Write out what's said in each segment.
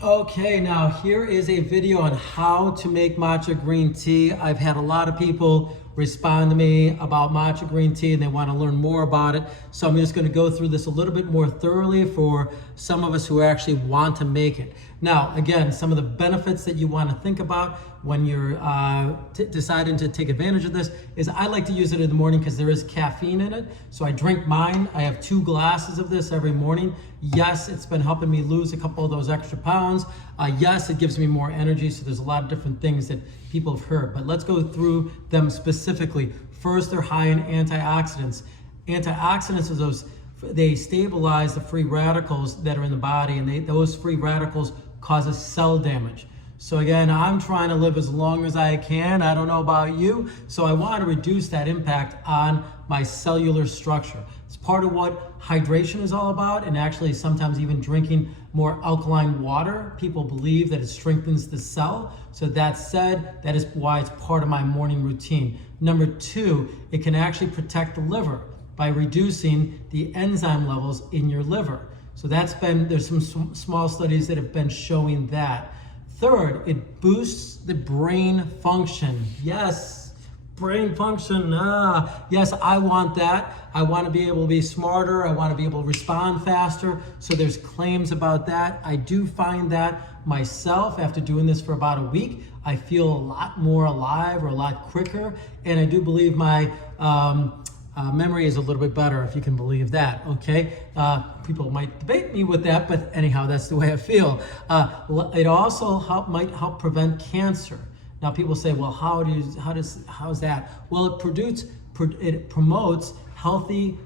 Okay, now here is a video on how to make matcha green tea. I've had a lot of people respond to me about matcha green tea and they want to learn more about it. So I'm just going to go through this a little bit more thoroughly for some of us who actually want to make it. Now, again, some of the benefits that you want to think about when you're deciding to take advantage of this is I like to use it in the morning because there is caffeine in it. So I drink mine. I have 2 glasses of this every morning. Yes, it's been helping me lose a couple of those extra pounds. Yes, it gives me more energy. So there's a lot of different things that people have heard, but let's go through them specifically. First, they're high in antioxidants. Antioxidants are those, they stabilize the free radicals that are in the body, and those free radicals causes cell damage. So again, I'm trying to live as long as I can. I don't know about you, so I want to reduce that impact on my cellular structure. It's part of what hydration is all about, and actually sometimes even drinking more alkaline water. People believe that it strengthens the cell. So that said, that is why it's part of my morning routine. Number 2, it can actually protect the liver by reducing the enzyme levels in your liver. So there's some small studies that have been showing that. Third, it boosts the brain function. Yes, brain function. Yes, I want that. I want to be able to be smarter. I want to be able to respond faster. So there's claims about that. I do find that myself, after doing this for about a week, I feel a lot more alive or a lot quicker. And I do believe my memory is a little bit better, if you can believe that, okay? People might debate me with that, but anyhow, that's the way I feel. It also might help prevent cancer. Now people say, well, how's that? Well, it promotes healthy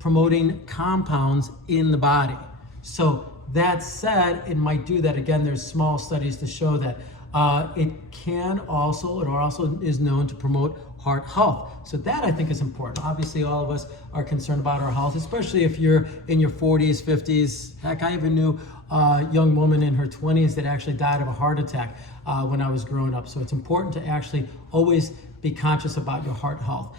promoting compounds in the body. So that said, it might do that. Again, there's small studies to show that. It also is known to promote heart health. So that I think is important. Obviously, all of us are concerned about our health, especially if you're in your 40s, 50s. Heck, I even knew a young woman in her 20s that actually died of a heart attack when I was growing up. So it's important to actually always be conscious about your heart health.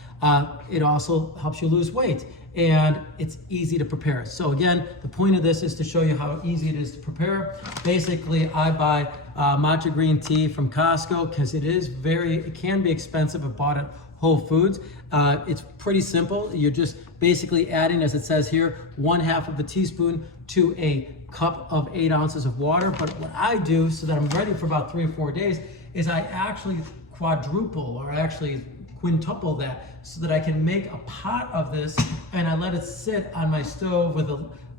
It also helps you lose weight, and it's easy to prepare. So again, the point of this is to show you how easy it is to prepare. Basically, I buy matcha green tea from Costco because it can be expensive. I bought it Whole Foods. It's pretty simple. You're just basically adding, as it says here, 1/2 of a teaspoon to a cup of 8 ounces of water. But what I do so that I'm ready for about 3 or 4 days is I actually quadruple or actually quintuple that so that I can make a pot of this, and I let it sit on my stove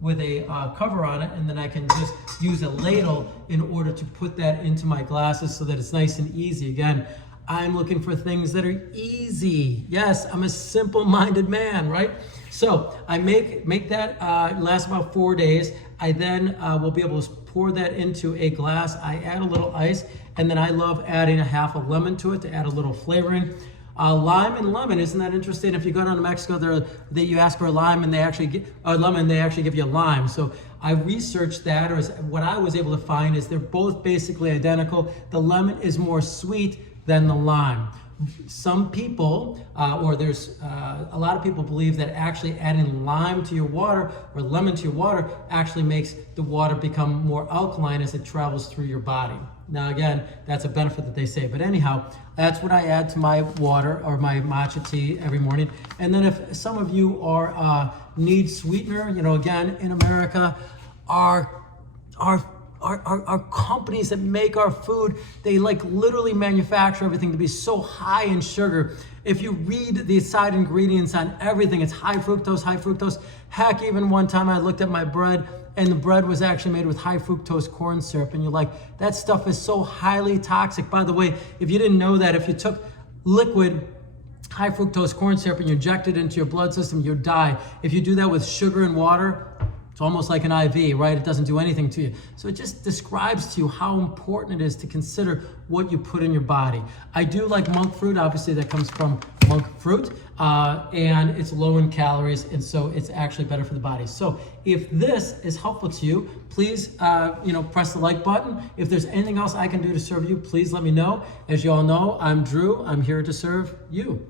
with a cover on it, and then I can just use a ladle in order to put that into my glasses so that it's nice and easy. Again, I'm looking for things that are easy. Yes, I'm a simple-minded man, right? So I make that last about 4 days. I then will be able to pour that into a glass. I add a little ice, and then I love adding a 1/2 a lemon to it to add a little flavoring. Lime and lemon, isn't that interesting? If you go down to Mexico, you ask for a lime and they actually give a lemon, they actually give you a lime. So I researched that, or what I was able to find is they're both basically identical. The lemon is more sweet than the lime. Some people, there's a lot of people believe that actually adding lime to your water or lemon to your water actually makes the water become more alkaline as it travels through your body. Now again, that's a benefit that they say, but anyhow, that's what I add to my water or my matcha tea every morning. And then if some of you need sweetener, again, in America, our companies that make our food, they literally manufacture everything to be so high in sugar. If you read the side ingredients on everything, it's high fructose, high fructose. Heck, even one time I looked at my bread and the bread was actually made with high fructose corn syrup, and you're like, that stuff is so highly toxic. By the way, if you didn't know that, if you took liquid high fructose corn syrup and you inject it into your blood system, you'd die. If you do that with sugar and water, it's almost like an IV, right? It doesn't do anything to you. So it just describes to you how important it is to consider what you put in your body. I do like monk fruit. Obviously, that comes from monk fruit, and it's low in calories, and so it's actually better for the body. So if this is helpful to you, please, press the like button. If there's anything else I can do to serve you, please let me know. As you all know, I'm Drew. I'm here to serve you.